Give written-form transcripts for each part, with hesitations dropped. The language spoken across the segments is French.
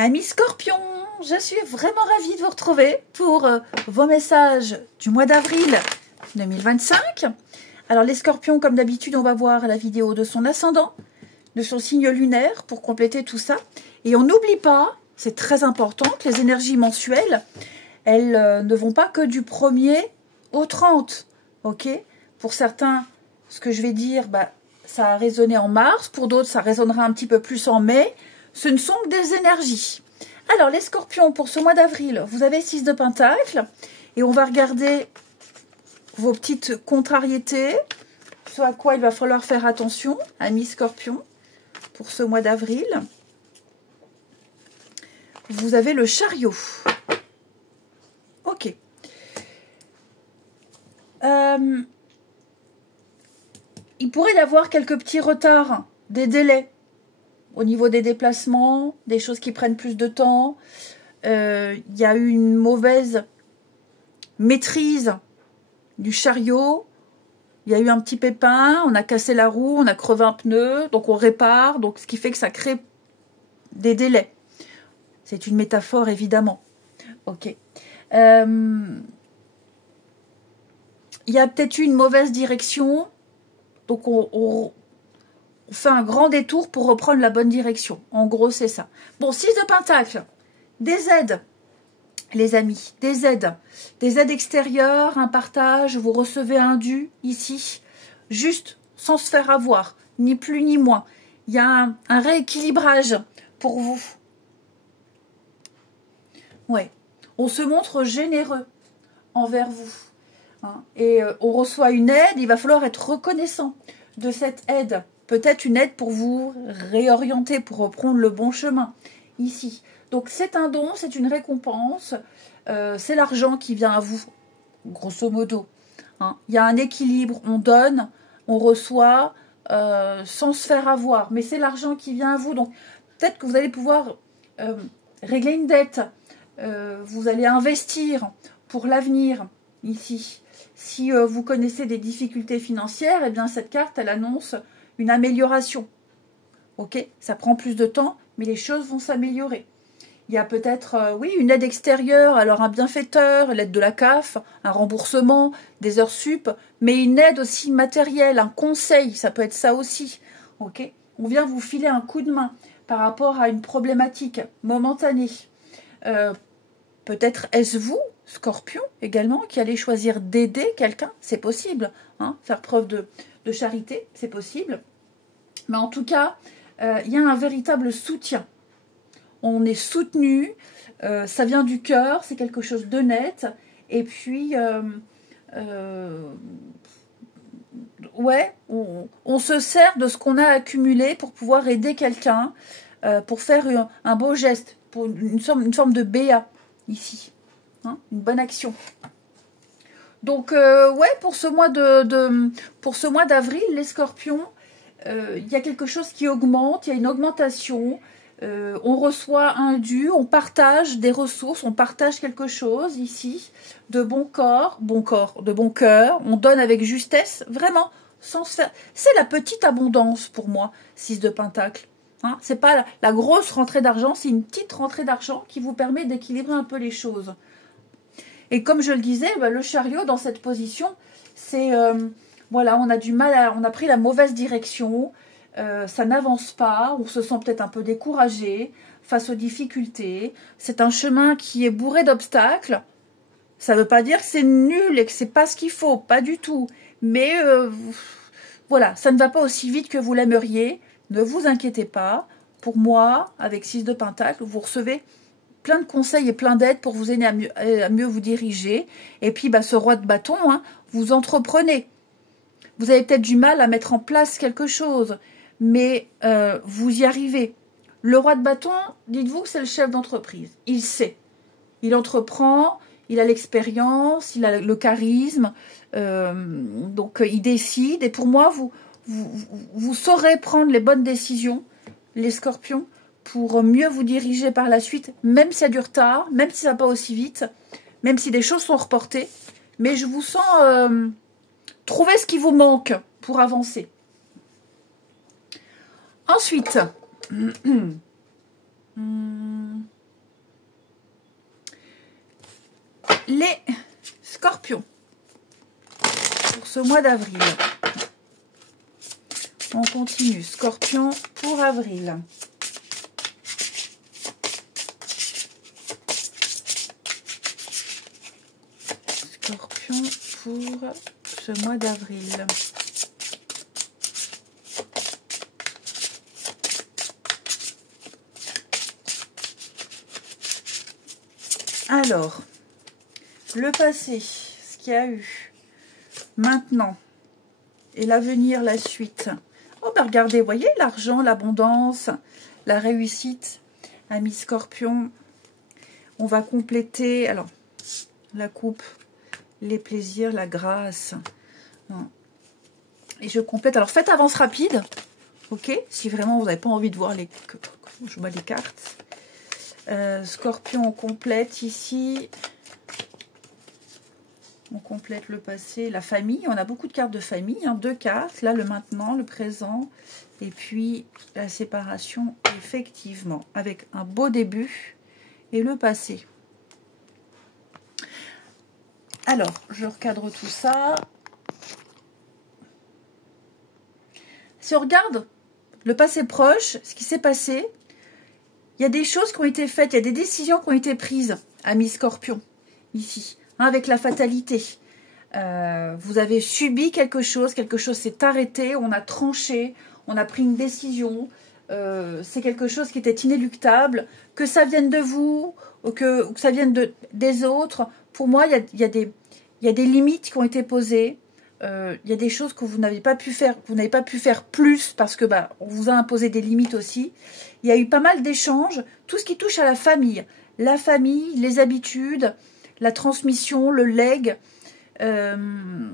Amis Scorpion, je suis vraiment ravie de vous retrouver pour vos messages du mois d'avril 2025. Alors les Scorpions, comme d'habitude, on va voir la vidéo de son ascendant, de son signe lunaire pour compléter tout ça. Et on n'oublie pas, c'est très important, que les énergies mensuelles, elles ne vont pas que du 1er au 30. Ok? Pour certains, ce que je vais dire, ça a résonné en mars. Pour d'autres, ça résonnera un petit peu plus en mai. Ce ne sont que des énergies. Alors, les Scorpions, pour ce mois d'avril, vous avez 6 de Pentacles. Et on va regarder vos petites contrariétés. Ce à quoi il va falloir faire attention, amis Scorpions, pour ce mois d'avril. Vous avez le Chariot. Ok. Il pourrait y avoir quelques petits retards, des délais au niveau des déplacements, des choses qui prennent plus de temps. Il y a eu une mauvaise maîtrise du chariot. Il y a eu un petit pépin, on a cassé la roue, on a crevé un pneu, donc on répare, donc ce qui fait que ça crée des délais. C'est une métaphore, évidemment. Ok. Il y a peut-être eu une mauvaise direction, donc on fait un grand détour pour reprendre la bonne direction. En gros, c'est ça. Bon, 6 de Pentacles, des aides, les amis, des aides extérieures, un partage, vous recevez un dû ici, juste sans se faire avoir, ni plus ni moins. Il y a un rééquilibrage pour vous. Ouais, on se montre généreux envers vous. Hein, et on reçoit une aide, il va falloir être reconnaissant de cette aide. Peut-être une aide pour vous réorienter, pour reprendre le bon chemin, ici. Donc c'est un don, c'est une récompense, c'est l'argent qui vient à vous, grosso modo. Hein. Il y a un équilibre, on donne, on reçoit, sans se faire avoir. Mais c'est l'argent qui vient à vous, donc peut-être que vous allez pouvoir régler une dette, vous allez investir pour l'avenir, ici. Si vous connaissez des difficultés financières, eh bien cette carte, elle annonce une amélioration. Ok, ça prend plus de temps, mais les choses vont s'améliorer. Il y a peut-être, oui, une aide extérieure, alors un bienfaiteur, l'aide de la CAF, un remboursement, des heures sup, mais une aide aussi matérielle, un conseil, ça peut être ça aussi. Ok, on vient vous filer un coup de main par rapport à une problématique momentanée. Peut-être est-ce vous, Scorpion, également, qui allez choisir d'aider quelqu'un, c'est possible, hein, faire preuve de charité, c'est possible. Mais en tout cas, il y a un véritable soutien. On est soutenu, ça vient du cœur, c'est quelque chose d'honnête. Et puis, ouais, on se sert de ce qu'on a accumulé pour pouvoir aider quelqu'un, pour faire un beau geste, pour une forme de BA, ici. Hein, une bonne action. Donc, ouais, pour ce mois d'avril, les Scorpions, il y a quelque chose qui augmente, il y a une augmentation, on reçoit un dû, on partage des ressources, on partage quelque chose ici, de bon cœur, on donne avec justesse, vraiment, sans se faire... C'est la petite abondance pour moi, 6 de Pentacle. Hein, c'est pas la grosse rentrée d'argent, c'est une petite rentrée d'argent qui vous permet d'équilibrer un peu les choses. Et comme je le disais, le chariot dans cette position, c'est... voilà, on a du mal, on a pris la mauvaise direction, ça n'avance pas, on se sent peut-être un peu découragé face aux difficultés. C'est un chemin qui est bourré d'obstacles. Ça ne veut pas dire que c'est nul et que c'est pas ce qu'il faut, pas du tout. Mais voilà, ça ne va pas aussi vite que vous l'aimeriez. Ne vous inquiétez pas. Pour moi, avec 6 de Pentacle, vous recevez plein de conseils et plein d'aides pour vous aider à mieux vous diriger. Et puis, ce roi de bâton, hein, vous entreprenez. Vous avez peut-être du mal à mettre en place quelque chose, mais vous y arrivez. Le roi de bâton, dites-vous que c'est le chef d'entreprise. Il sait. Il entreprend, il a l'expérience, il a le charisme, donc il décide. Et pour moi, vous saurez prendre les bonnes décisions, les Scorpions, pour mieux vous diriger par la suite, même s'il y a du retard, même si ça ne va pas aussi vite, même si des choses sont reportées. Mais je vous sens trouver ce qui vous manque pour avancer. Ensuite, les scorpions pour ce mois d'avril. On continue. Scorpion pour avril. Scorpion pour ce mois d'avril. Alors, le passé, ce qu'il y a eu, maintenant, et l'avenir, la suite. Oh, ben regardez, vous voyez, l'argent, l'abondance, la réussite, ami Scorpion. On va compléter, alors, la coupe, les plaisirs, la grâce. Et je complète. Alors, faites avance rapide, ok? Si vraiment vous n'avez pas envie de voir les... Je vois les cartes. Scorpion, on complète ici. On complète le passé, la famille. On a beaucoup de cartes de famille. Hein, 2 cartes. Là, le maintenant, le présent. Et puis, la séparation, effectivement. Avec un beau début et le passé. Alors, je recadre tout ça. Si on regarde le passé proche, ce qui s'est passé, il y a des choses qui ont été faites, il y a des décisions qui ont été prises, amis Scorpion, ici, hein, avec la fatalité. Vous avez subi quelque chose s'est arrêté, on a tranché, on a pris une décision, c'est quelque chose qui était inéluctable, que ça vienne de vous, ou que ça vienne des autres. Pour moi, il y a des limites qui ont été posées. Il y a des choses que vous n'avez pas pu faire, plus parce que on vous a imposé des limites aussi. Il y a eu pas mal d'échanges, tout ce qui touche à la famille, les habitudes, la transmission, le legs, même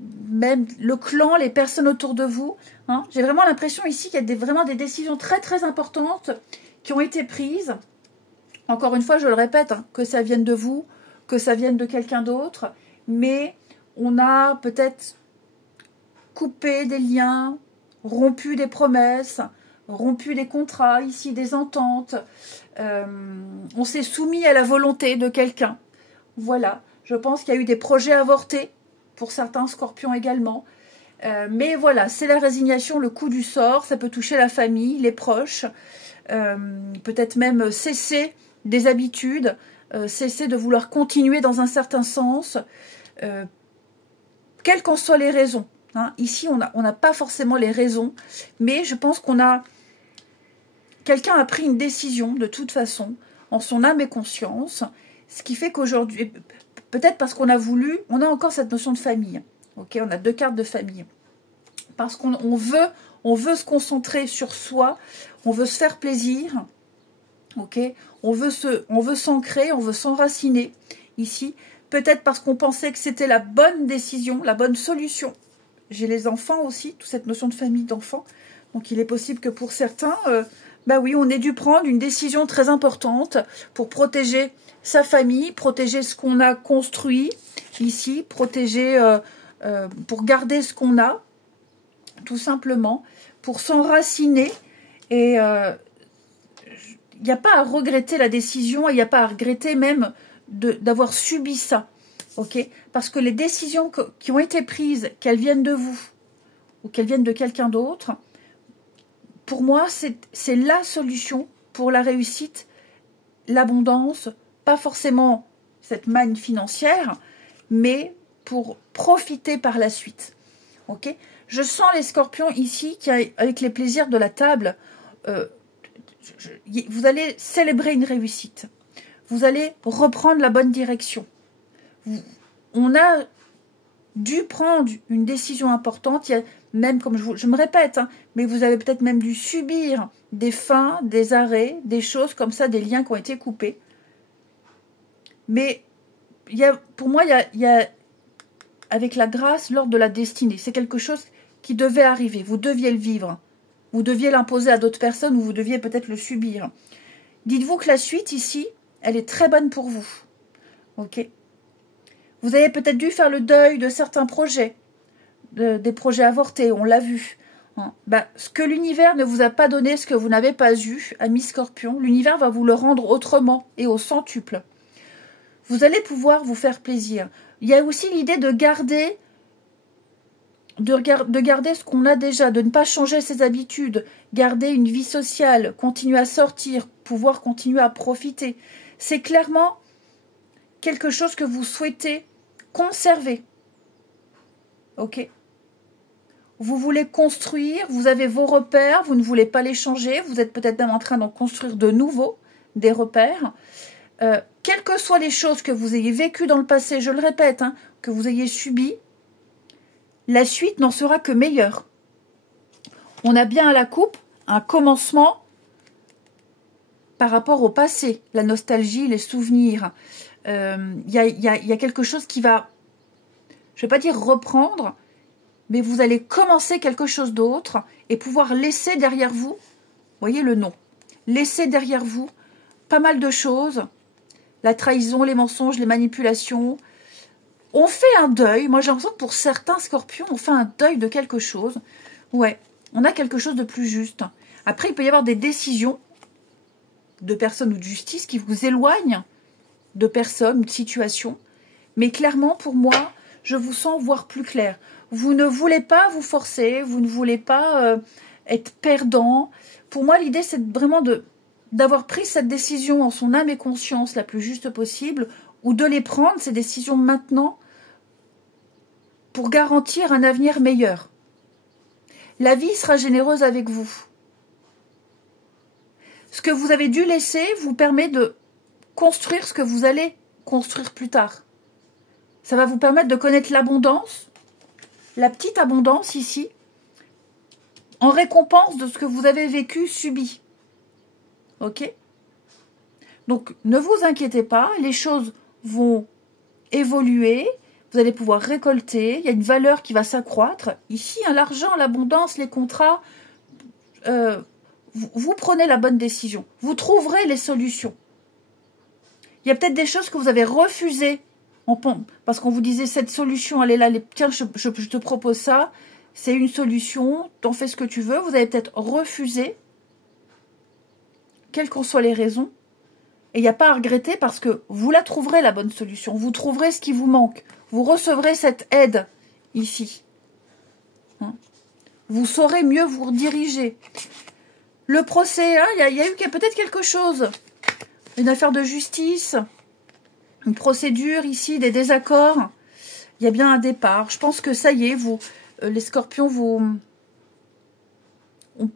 le clan, les personnes autour de vous. Hein. J'ai vraiment l'impression ici qu'il y a vraiment des décisions très très importantes qui ont été prises. Encore une fois, je le répète, hein, que ça vienne de vous, que ça vienne de quelqu'un d'autre, mais on a peut-être coupé des liens, rompu des promesses, rompu des contrats, ici des ententes. On s'est soumis à la volonté de quelqu'un. Voilà, je pense qu'il y a eu des projets avortés, pour certains Scorpions également. Mais voilà, c'est la résignation, le coup du sort, ça peut toucher la famille, les proches, peut-être même cesser des habitudes, cesser de vouloir continuer dans un certain sens, quelles qu'en soient les raisons. Hein. Ici, on n'a pas forcément les raisons, mais je pense quelqu'un a pris une décision de toute façon, en son âme et conscience, ce qui fait qu'aujourd'hui, peut-être parce qu'on a voulu, on a encore cette notion de famille. Ok, on a 2 cartes de famille. Parce qu'on veut se concentrer sur soi, on veut se faire plaisir, ok, on veut s'ancrer, on veut s'enraciner ici. Peut-être parce qu'on pensait que c'était la bonne décision, la bonne solution. J'ai les enfants aussi, toute cette notion de famille d'enfants. Donc il est possible que pour certains, oui, on ait dû prendre une décision très importante pour protéger sa famille, protéger ce qu'on a construit ici, protéger, pour garder ce qu'on a, tout simplement, pour s'enraciner. Et il n'y a pas à regretter la décision, il n'y a pas à regretter même d'avoir subi ça, ok? Parce que les décisions qui ont été prises, qu'elles viennent de vous ou qu'elles viennent de quelqu'un d'autre, pour moi, c'est la solution pour la réussite, l'abondance, pas forcément cette manne financière, mais pour profiter par la suite, ok? Je sens les Scorpions ici, avec les plaisirs de la table, vous allez célébrer une réussite. Vous allez reprendre la bonne direction. On a dû prendre une décision importante. Il y a même, comme je me répète, hein, mais vous avez peut-être même dû subir des fins, des arrêts, des choses comme ça, des liens qui ont été coupés. Mais pour moi, il y a avec la grâce, l'ordre de la destinée. C'est quelque chose qui devait arriver. Vous deviez le vivre. Vous deviez l'imposer à d'autres personnes ou vous deviez peut-être le subir. Dites-vous que la suite ici, elle est très bonne pour vous. Ok. Vous avez peut-être dû faire le deuil de certains projets, des projets avortés, on l'a vu. Hein. Ce que l'univers ne vous a pas donné, ce que vous n'avez pas eu, ami Scorpion, l'univers va vous le rendre autrement et au centuple. Vous allez pouvoir vous faire plaisir. Il y a aussi l'idée de garder, de garder ce qu'on a déjà, de ne pas changer ses habitudes, garder une vie sociale, continuer à sortir, pouvoir continuer à profiter. C'est clairement quelque chose que vous souhaitez conserver. Ok? Vous voulez construire, vous avez vos repères, vous ne voulez pas les changer, vous êtes peut-être même en train d'en construire de nouveaux, des repères. Quelles que soient les choses que vous ayez vécues dans le passé, je le répète, hein, que vous ayez subies, la suite n'en sera que meilleure. On a bien à la coupe un commencement par rapport au passé, la nostalgie, les souvenirs. Il y a quelque chose qui va, je ne vais pas dire reprendre, mais vous allez commencer quelque chose d'autre et pouvoir laisser derrière vous, voyez le nom, laisser derrière vous pas mal de choses, la trahison, les mensonges, les manipulations. On fait un deuil, moi j'ai l'impression que pour certains scorpions, on fait un deuil de quelque chose. Ouais, on a quelque chose de plus juste. Après, il peut y avoir des décisions de personnes ou de justice qui vous éloignent de personnes ou de situations. Mais clairement, pour moi, je vous sens voir plus clair. Vous ne voulez pas vous forcer, vous ne voulez pas être perdant. Pour moi, l'idée, c'est vraiment d'avoir pris cette décision en son âme et conscience la plus juste possible, ou de les prendre, ces décisions maintenant, pour garantir un avenir meilleur. La vie sera généreuse avec vous. Ce que vous avez dû laisser vous permet de construire ce que vous allez construire plus tard. Ça va vous permettre de connaître l'abondance, la petite abondance ici, en récompense de ce que vous avez vécu, subi. Ok? Donc, ne vous inquiétez pas, les choses vont évoluer, vous allez pouvoir récolter, il y a une valeur qui va s'accroître. Ici, hein, l'argent, l'abondance, les contrats, vous prenez la bonne décision. Vous trouverez les solutions. Il y a peut-être des choses que vous avez refusées, parce qu'on vous disait, cette solution, elle est là, tiens, je te propose ça, c'est une solution, t'en fais ce que tu veux. Vous avez peut-être refusé, quelles qu'en soient les raisons, et il n'y a pas à regretter parce que vous la trouverez, la bonne solution. Vous trouverez ce qui vous manque. Vous recevrez cette aide ici. Hein? Vous saurez mieux vous rediriger. Le procès, hein, il y a eu peut-être quelque chose. Une affaire de justice, une procédure ici, des désaccords. Il y a bien un départ. Je pense que ça y est, vous, les scorpions,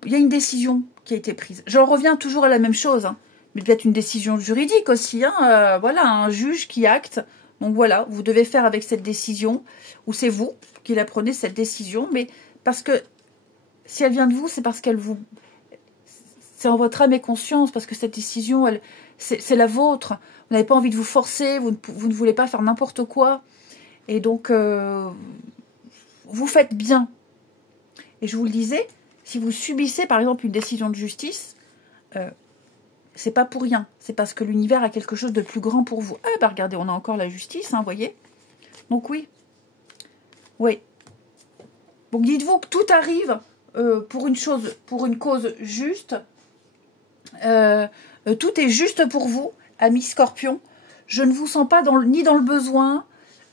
il y a une décision qui a été prise. J'en reviens toujours à la même chose, hein. Mais peut-être une décision juridique aussi, hein, voilà, un juge qui acte. Donc voilà, vous devez faire avec cette décision, ou c'est vous qui la prenez, cette décision, mais parce que si elle vient de vous, c'est parce qu'elle vous... C'est en votre âme et conscience, parce que cette décision, c'est la vôtre. Vous n'avez pas envie de vous forcer, vous ne voulez pas faire n'importe quoi. Et donc, vous faites bien. Et je vous le disais, si vous subissez par exemple une décision de justice, c'est pas pour rien. C'est parce que l'univers a quelque chose de plus grand pour vous. Ah bah regardez, on a encore la justice, hein, voyez. Donc oui. Oui. Donc dites-vous que tout arrive pour une cause juste. Tout est juste pour vous, amis Scorpion. Je ne vous sens pas ni dans le besoin.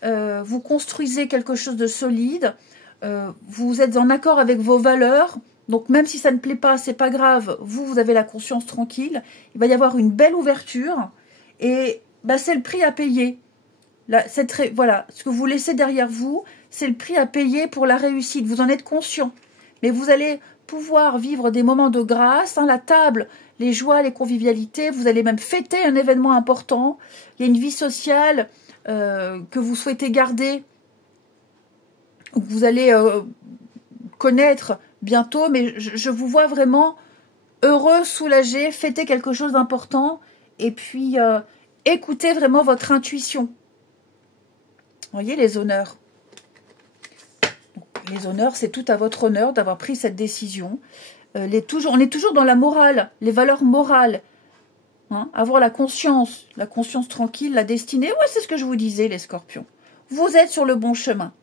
Vous construisez quelque chose de solide. Vous êtes en accord avec vos valeurs. Donc même si ça ne plaît pas, c'est pas grave. Vous avez la conscience tranquille. Il va y avoir une belle ouverture. Et bah, c'est le prix à payer. Voilà, ce que vous laissez derrière vous, c'est le prix à payer pour la réussite. Vous en êtes conscient. Mais vous allez pouvoir vivre des moments de grâce, hein, la table, les joies, les convivialités. Vous allez même fêter un événement important. Il y a une vie sociale que vous souhaitez garder, que vous allez connaître bientôt. Mais je vous vois vraiment heureux, soulagé, fêter quelque chose d'important. Et puis, écoutez vraiment votre intuition. Vous voyez les honneurs. Les honneurs, c'est tout à votre honneur d'avoir pris cette décision. On est toujours dans la morale, les valeurs morales. Hein, avoir la conscience tranquille, la destinée. Ouais, c'est ce que je vous disais, les scorpions. Vous êtes sur le bon chemin.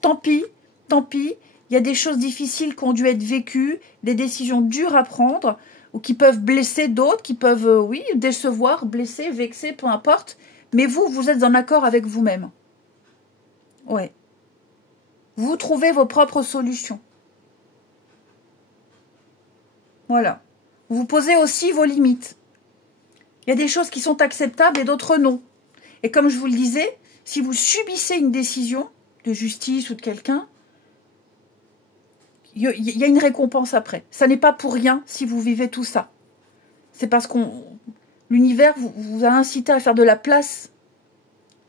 Tant pis, tant pis. Il y a des choses difficiles qui ont dû être vécues, des décisions dures à prendre, ou qui peuvent blesser d'autres, qui peuvent, oui, décevoir, blesser, vexer, peu importe. Mais vous, vous êtes en accord avec vous-même. Ouais. Vous trouvez vos propres solutions. Voilà. Vous posez aussi vos limites. Il y a des choses qui sont acceptables et d'autres non. Et comme je vous le disais, si vous subissez une décision de justice ou de quelqu'un, il y a une récompense après. Ça n'est pas pour rien si vous vivez tout ça. C'est parce que l'univers vous a incité à faire de la place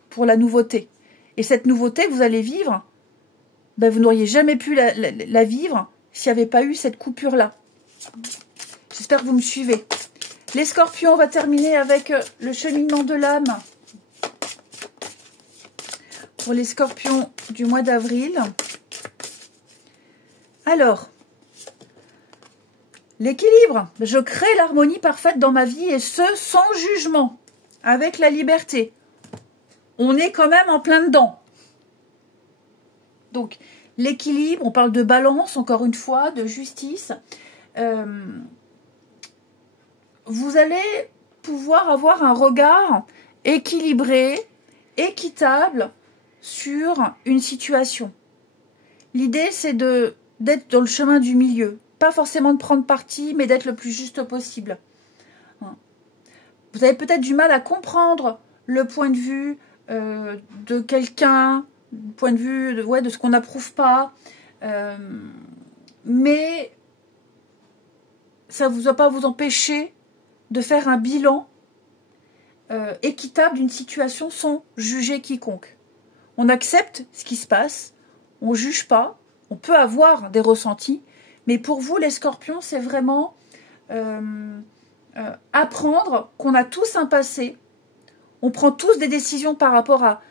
pour la nouveauté. Et cette nouveauté que vous allez vivre, ben vous n'auriez jamais pu la vivre s'il n'y avait pas eu cette coupure-là. J'espère que vous me suivez. Les scorpions, on va terminer avec le cheminement de l'âme. Pour les scorpions du mois d'avril. Alors, l'équilibre. Je crée l'harmonie parfaite dans ma vie et ce, sans jugement, avec la liberté. On est quand même en plein dedans. Donc, l'équilibre, on parle de balance, encore une fois, de justice. Vous allez pouvoir avoir un regard équilibré, équitable sur une situation. L'idée, c'est d'être dans le chemin du milieu. Pas forcément de prendre parti, mais d'être le plus juste possible. Vous avez peut-être du mal à comprendre le point de vue de quelqu'un, le point de vue de ce qu'on n'approuve pas. Mais ça ne va pas vous empêcher de faire un bilan équitable d'une situation sans juger quiconque. On accepte ce qui se passe, on ne juge pas, on peut avoir des ressentis, mais pour vous, les scorpions, c'est vraiment apprendre qu'on a tous un passé, on prend tous des décisions par rapport à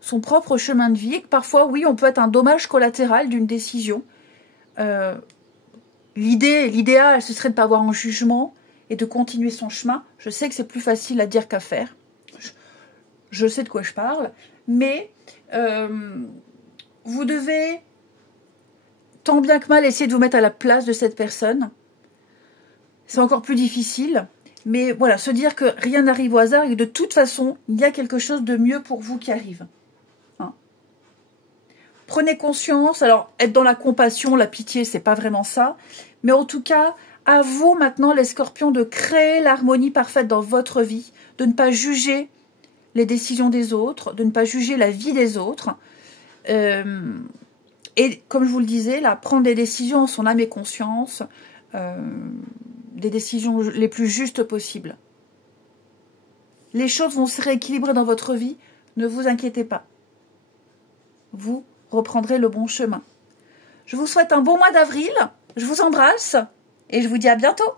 son propre chemin de vie, et que parfois, oui, on peut être un dommage collatéral d'une décision. L'idéal, ce serait de ne pas avoir un jugement et de continuer son chemin. Je sais que c'est plus facile à dire qu'à faire. Je sais de quoi je parle. Mais vous devez, tant bien que mal, essayer de vous mettre à la place de cette personne. C'est encore plus difficile. Mais voilà, se dire que rien n'arrive au hasard et que de toute façon, il y a quelque chose de mieux pour vous qui arrive. Prenez conscience, alors être dans la compassion, la pitié, c'est pas vraiment ça, mais en tout cas, à vous maintenant les scorpions de créer l'harmonie parfaite dans votre vie, de ne pas juger les décisions des autres, de ne pas juger la vie des autres, et comme je vous le disais, là, prendre des décisions en son âme et conscience, des décisions les plus justes possibles. Les choses vont se rééquilibrer dans votre vie, ne vous inquiétez pas. Vous reprendrez le bon chemin. Je vous souhaite un bon mois d'avril, je vous embrasse et je vous dis à bientôt.